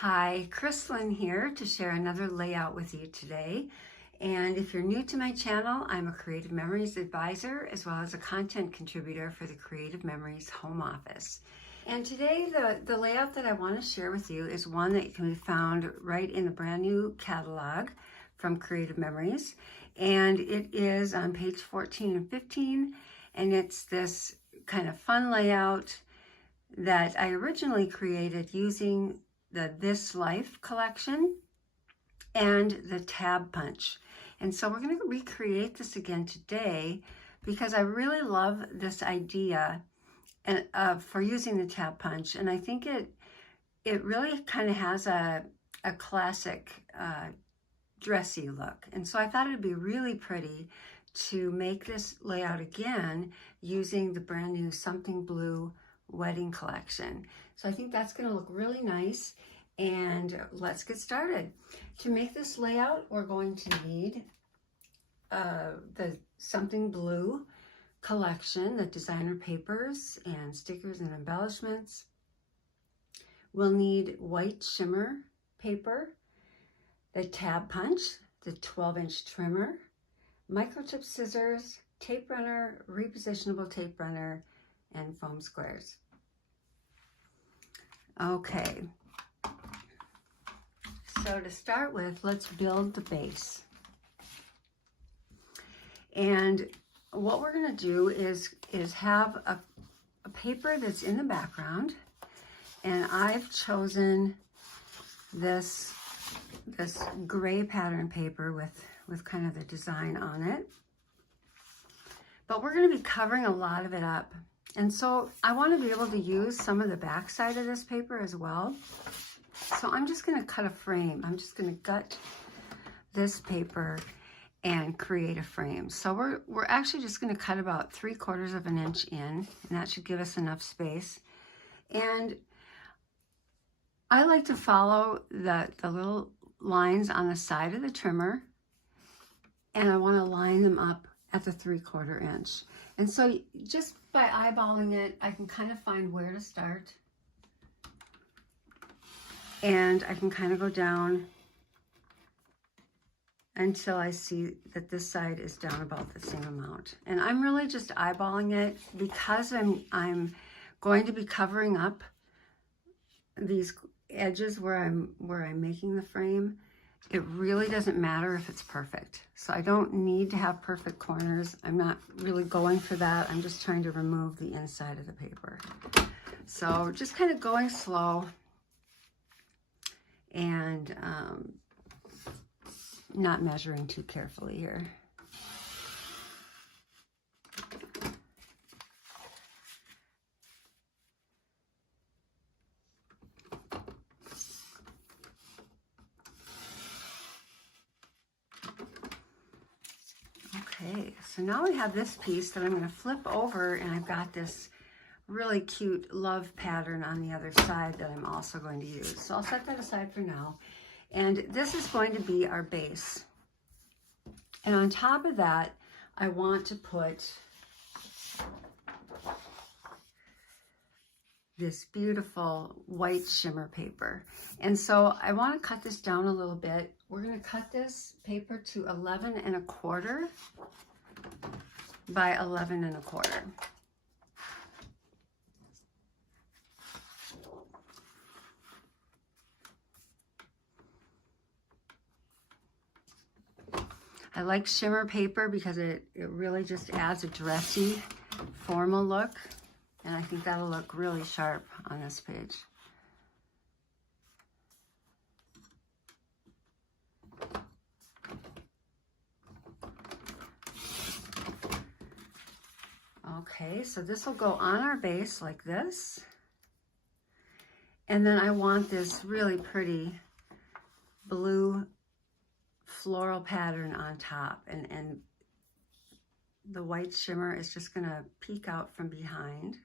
Hi, Krislyn here to share another layout with you today. And if you're new to my channel, I'm a Creative Memories advisor as well as a content contributor for the Creative Memories home office. And today the layout that I want to share with you is one that can be found right in the brand new catalog from Creative Memories. And it is on page 14 and 15. And it's this kind of fun layout that I originally created using the This Life collection and the tab punch. And so we're going to recreate this again today because I really love this idea for using the tab punch. And I think it really kind of has a classic dressy look. And so I thought it'd be really pretty to make this layout again using the brand new Something Blue wedding collection. So I think that's going to look really nice, and let's get started. To make this layout, we're going to need the Something Blue collection, the designer papers and stickers and embellishments. We'll need white shimmer paper, the tab punch, the 12-inch trimmer, microchip scissors, tape runner, repositionable tape runner, and foam squares. Okay, so to start with, let's build the base. And what we're going to do is have a paper that's in the background, and I've chosen this gray pattern paper with kind of the design on it. But we're going to be covering a lot of it up. And so I want to be able to use some of the back side of this paper as well. So I'm just going to cut a frame. I'm just going to gut this paper and create a frame. So we're actually just going to cut about 3/4 of an inch in, and that should give us enough space. And I like to follow the little lines on the side of the trimmer, and I want to line them up at the 3/4 inch. And so just by eyeballing it, I can kind of find where to start. And I can kind of go down until I see that this side is down about the same amount. And I'm really just eyeballing it because I'm going to be covering up these edges where I'm making the frame. It really doesn't matter if it's perfect. So I don't need to have perfect corners. I'm not really going for that. I'm just trying to remove the inside of the paper. So just kind of going slow and not measuring too carefully here. Okay, so now we have this piece that I'm going to flip over, and I've got this really cute love pattern on the other side that I'm also going to use. So I'll set that aside for now. And this is going to be our base. And on top of that, I want to put this beautiful white shimmer paper. And so I want to cut this down a little bit. We're going to cut this paper to 11 1/4 by 11 1/4. I like shimmer paper because it really just adds a dressy, formal look. And I think that'll look really sharp on this page. Okay, so this will go on our base like this. And then I want this really pretty blue floral pattern on top. And the white shimmer is just gonna peek out from behind.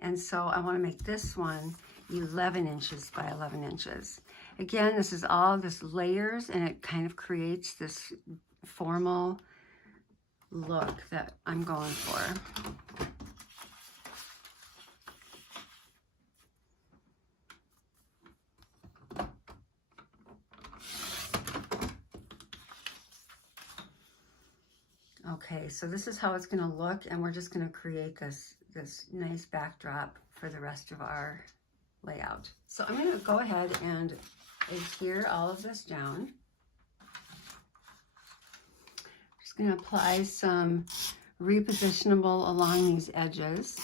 And so I want to make this one 11 inches by 11 inches. Again, this is all just layers, and it kind of creates this formal look that I'm going for. Okay, so this is how it's going to look, and we're just going to create this nice backdrop for the rest of our layout. So I'm going to go ahead and adhere all of this down. Just going to apply some repositionable along these edges.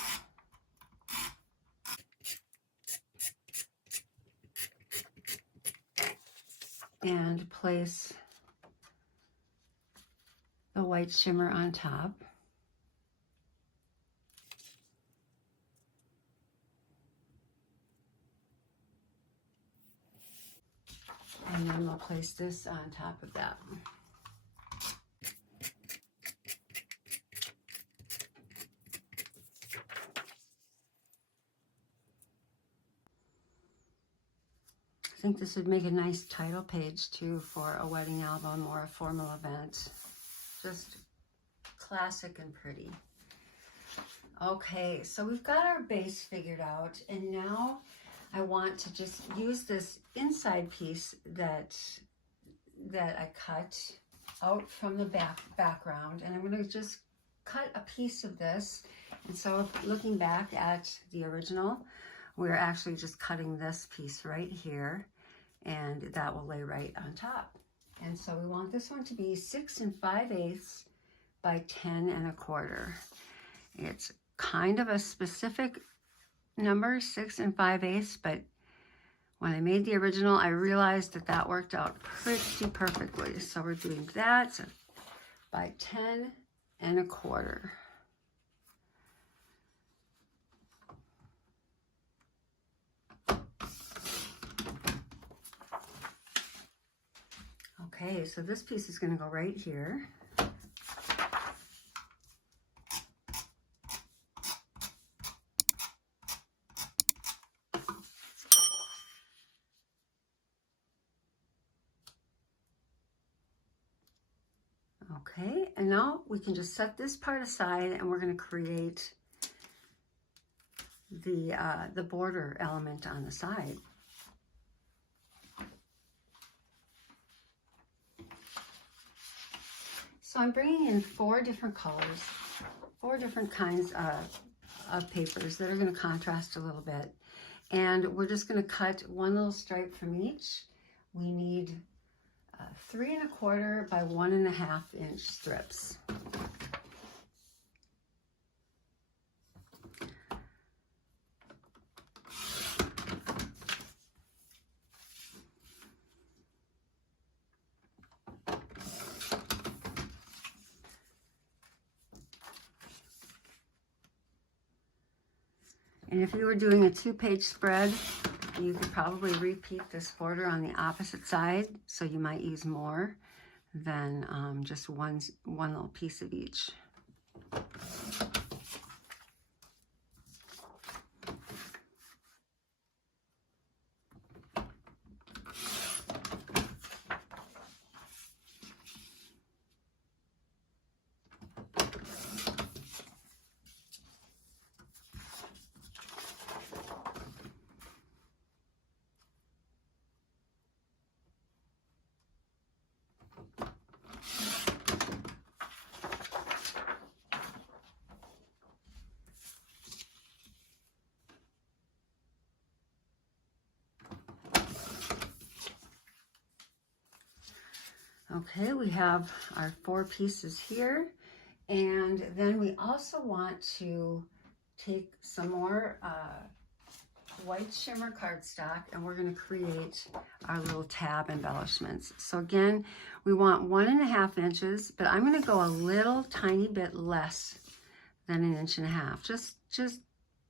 And place the white shimmer on top. And then we'll place this on top of that. I think this would make a nice title page too for a wedding album or a formal event. Just classic and pretty. Okay, so we've got our base figured out, and now I want to just use this inside piece that I cut out from the background, and I'm going to just cut a piece of this. And so looking back at the original, we're actually just cutting this piece right here, and that will lay right on top. And so we want this one to be 6 5/8 by 10 1/4. It's kind of a specific number, 6 5/8, but when I made the original, I realized that that worked out pretty perfectly. So we're doing that by 10 1/4. Okay, so this piece is going to go right here. Okay, and now we can just set this part aside, and we're going to create the border element on the side. So I'm bringing in 4 different colors, 4 different kinds of papers that are going to contrast a little bit. And we're just going to cut one little stripe from each. We need 3 1/4 by 1 1/2 inch strips. And if you were doing a 2-page spread, you could probably repeat this border on the opposite side, so you might use more than just one little piece of each. Okay, we have our 4 pieces here, and then we also want to take some more white shimmer cardstock, and we're going to create our little tab embellishments. So again, we want 1 1/2 inches, but I'm going to go a little tiny bit less than 1 1/2 inches,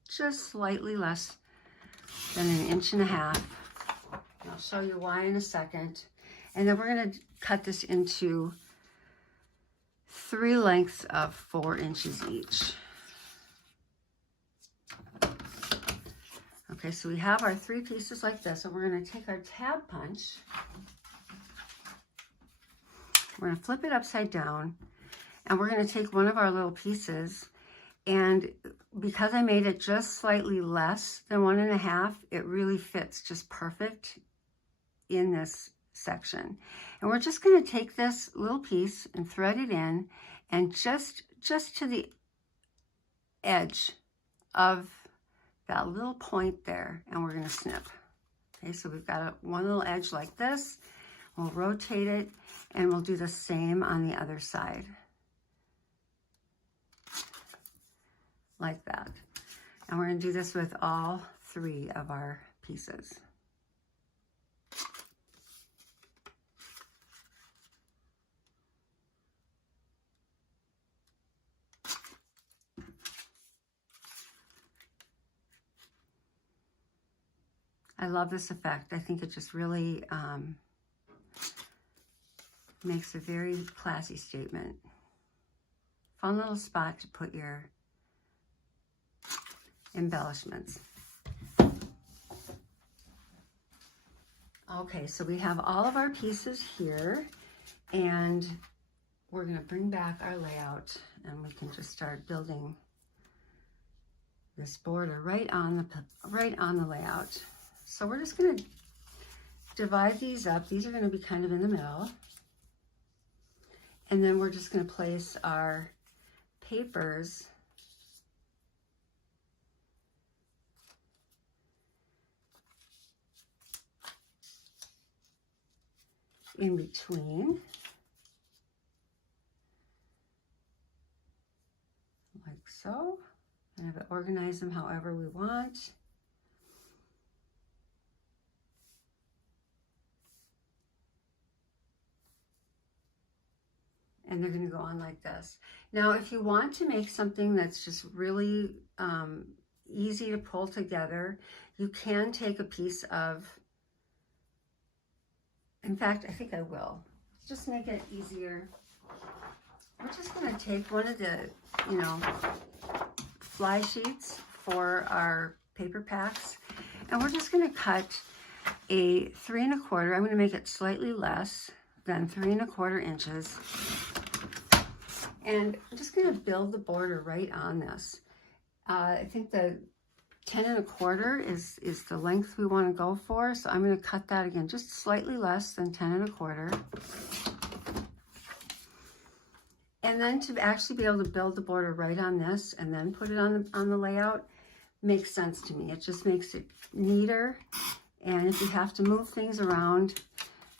just slightly less than 1 1/2 inches. And I'll show you why in a second. And then we're going to cut this into 3 lengths of 4 inches each. Okay, so we have our 3 pieces like this, and we're going to take our tab punch. We're going to flip it upside down, and we're going to take one of our little pieces, and because I made it just slightly less than 1 1/2, it really fits just perfect in this section. And we're just going to take this little piece and thread it in, and just to the edge of that little point there, and we're going to snip. Okay, so we've got one little edge like this. We'll rotate it, and we'll do the same on the other side. Like that. And we're going to do this with all 3 of our pieces. I love this effect. I think it just really makes a very classy statement. Fun little spot to put your embellishments. Okay, so we have all of our pieces here, and we're going to bring back our layout, and we can just start building this border right on the layout. So we're just going to divide these up. These are going to be kind of in the middle. And then we're just going to place our papers in between, like so. And have it organize them however we want. And they're going to go on like this. Now, if you want to make something that's just really easy to pull together, you can take a piece of, in fact, I think I will. Just make it easier. We're just going to take one of the, fly sheets for our paper packs, and we're just going to cut a 3 1/4. I'm going to make it slightly less than 3 1/4 inches. And I'm just going to build the border right on this. I think the 10 1/4 is the length we want to go for. So I'm going to cut that again, just slightly less than 10 1/4. And then to actually be able to build the border right on this and then put it on the layout makes sense to me. It just makes it neater. And if you have to move things around,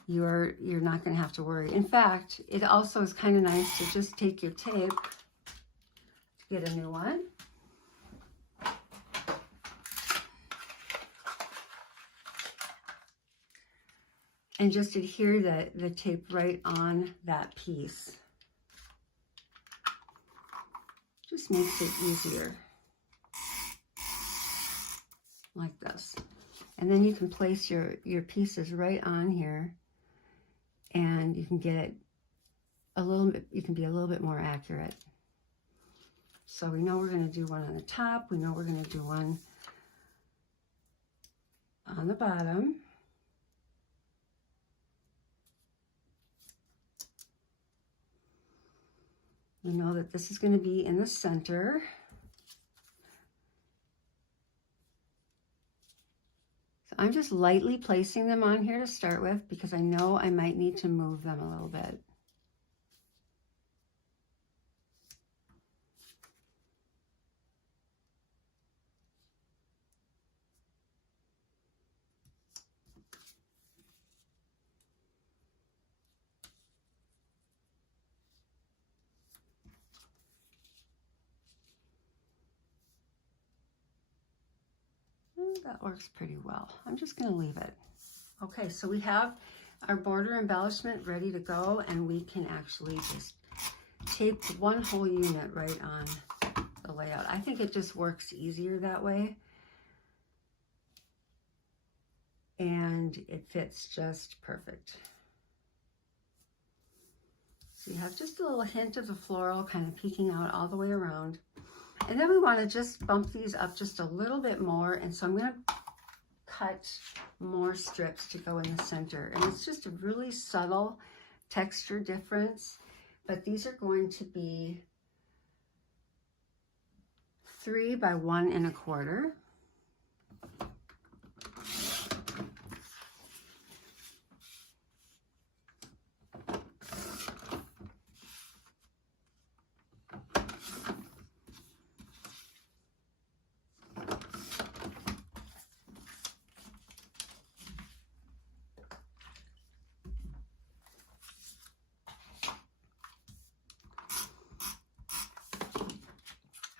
you're not going to have to worry. In fact, it also is kind of nice to just take your tape, get a new one, and just adhere the tape right on that piece. Just makes it easier, like this. And then you can place your pieces right on here, and you can get it a little bit, you can be a little bit more accurate. So we know we're going to do one on the top. We know we're going to do one on the bottom. We know that this is going to be in the center. So I'm just lightly placing them on here to start with because I know I might need to move them a little bit. That works pretty well. I'm just going to leave it. Okay, so we have our border embellishment ready to go, and we can actually just tape one whole unit right on the layout. I think it just works easier that way, and it fits just perfect. So you have just a little hint of the floral kind of peeking out all the way around. And then we want to just bump these up just a little bit more. And so I'm going to cut more strips to go in the center. And it's just a really subtle texture difference. But these are going to be 3 by 1 1/4.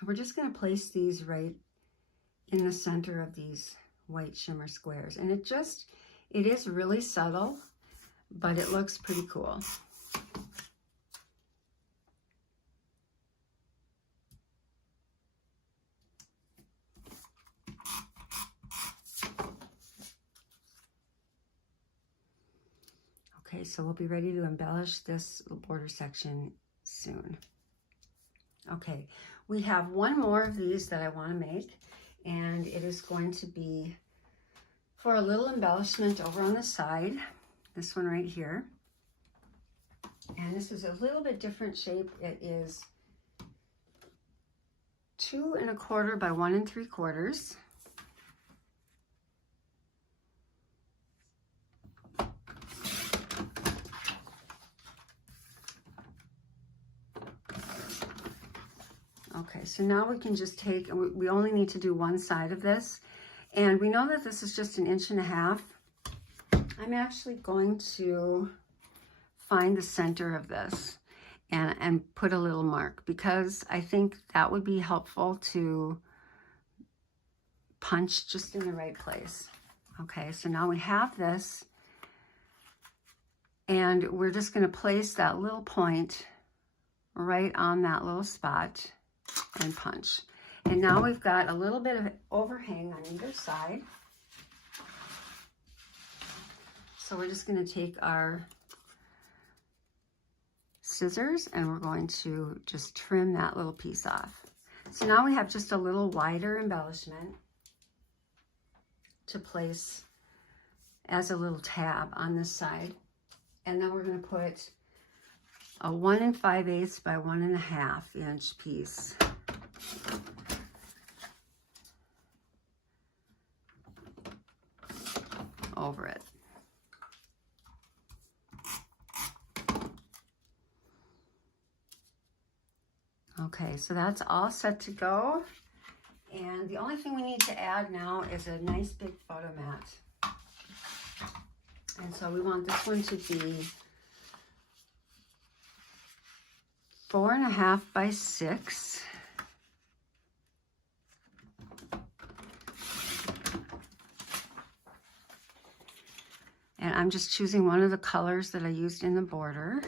we're just going to place these right in the center of these white shimmer squares. And it is really subtle, but it looks pretty cool. Okay, so we'll be ready to embellish this border section soon. Okay, we have one more of these that I want to make, and it is going to be for a little embellishment over on the side, this one right here. And this is a little bit different shape. It is 2 1/4 by 1 3/4. Okay, so now we can just take, we only need to do one side of this. And we know that this is just 1.5 inches. I'm actually going to find the center of this and put a little mark, because I think that would be helpful to punch just in the right place. Okay, so now we have this, and we're just going to place that little point right on that little spot and punch. And now we've got a little bit of overhang on either side. So we're just going to take our scissors and we're going to just trim that little piece off. So now we have just a little wider embellishment to place as a little tab on this side. And then we're going to put a 1 5/8 by 1 1/2 inch piece over it. Okay, so that's all set to go. And the only thing we need to add now is a nice big photo mat. And so we want this one to be 4 1/2 by 6. And I'm just choosing one of the colors that I used in the border.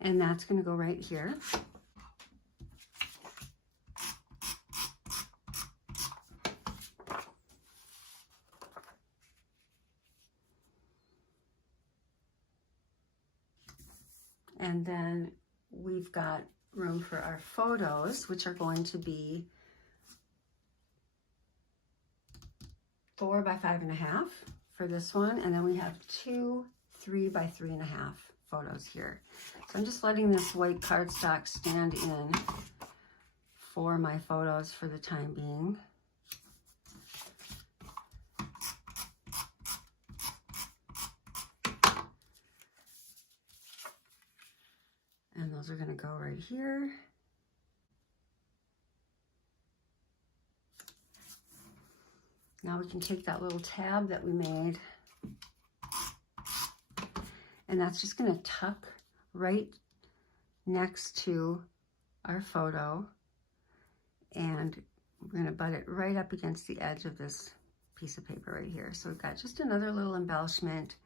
And that's going to go right here. And then we've got room for our photos, which are going to be 4 by 5 1/2 for this one. And then we have 2 3 by 3 1/2 photos here. So I'm just letting this white cardstock stand in for my photos for the time being. And those are going to go right here. Now we can take that little tab that we made, and that's just going to tuck right next to our photo, and we're going to butt it right up against the edge of this piece of paper right here. So we've got just another little embellishment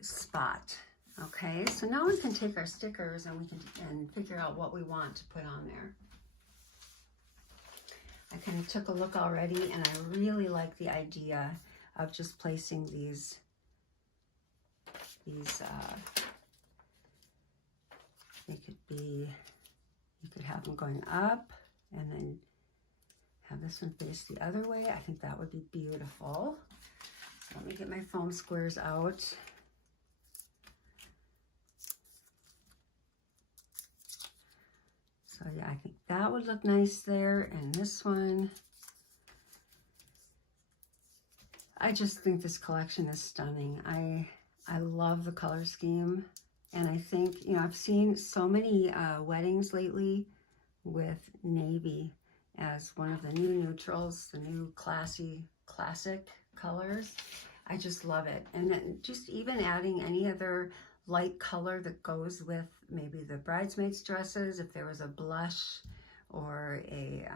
spot. Okay, so now we can take our stickers and we can figure out what we want to put on there. I kind of took a look already, and I really like the idea of just placing these they could be, you could have them going up and then have this one face the other way. I think that would be beautiful. So let me get my foam squares out. So yeah, I think that would look nice there. And this one, I just think this collection is stunning. I love the color scheme. And I think, you know, I've seen so many weddings lately with navy as one of the new neutrals, the new classy, classic colors. I just love it. And then just even adding any other light color that goes with maybe the bridesmaids' dresses, if there was a blush or a,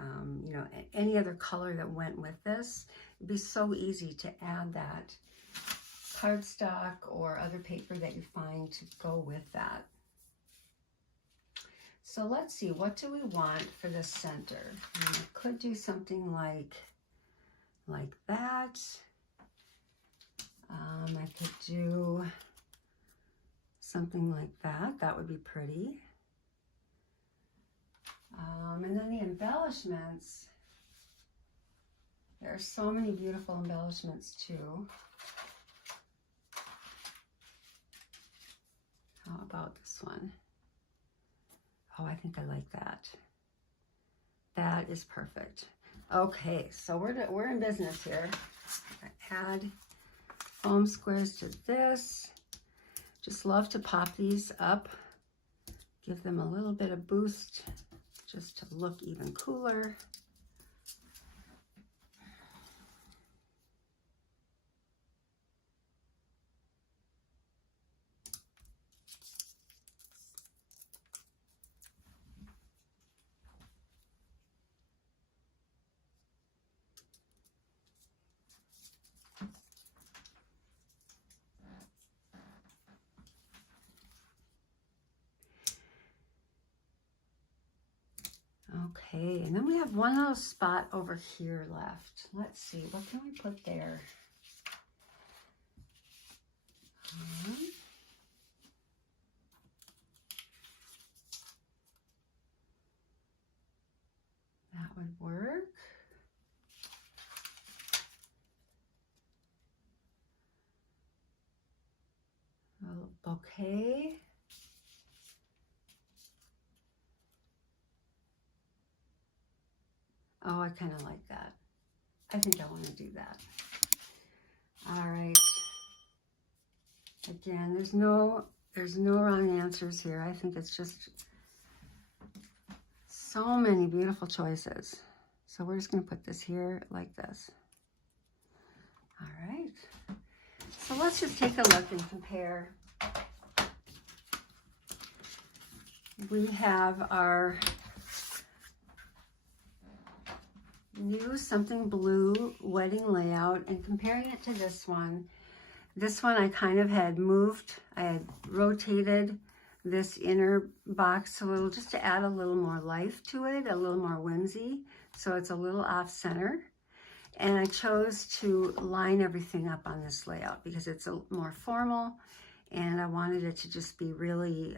you know, any other color that went with this, it'd be so easy to add that cardstock or other paper that you find to go with that. So let's see, what do we want for the center? I could do something like that. I could do something like that. That would be pretty. And then the embellishments. There are so many beautiful embellishments too. How about this one? Oh, I think I like that. That is perfect. Okay, so we're in business here. Add foam squares to this. Just love to pop these up, give them a little bit of boost just to look even cooler. Okay, and then we have one little spot over here left. Let's see, what can we put there? That would work. A little bouquet. Oh, I kind of like that. I think I want to do that. All right. Again, there's no wrong answers here. I think it's just so many beautiful choices. So we're just going to put this here like this. All right. So let's just take a look and compare. We have our new something blue wedding layout, and comparing it to this one I kind of had moved. I had rotated this inner box a little just to add a little more life to it, a little more whimsy, so it's a little off center. And I chose to line everything up on this layout because it's a more formal, and I wanted it to just be really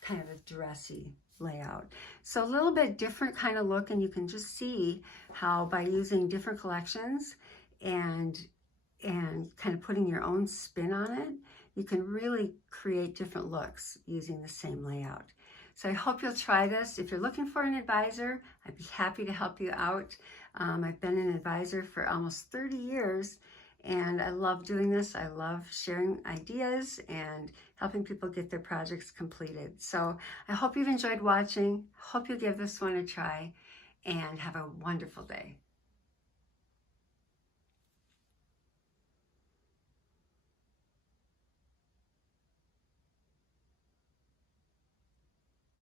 kind of a dressy layout. So a little bit different kind of look, and you can just see how by using different collections and kind of putting your own spin on it, you can really create different looks using the same layout. So I hope you'll try this. If you're looking for an advisor, I'd be happy to help you out. I've been an advisor for almost 30 years, and I love doing this. I love sharing ideas and helping people get their projects completed. So I hope you've enjoyed watching. Hope you give this one a try, and have a wonderful day.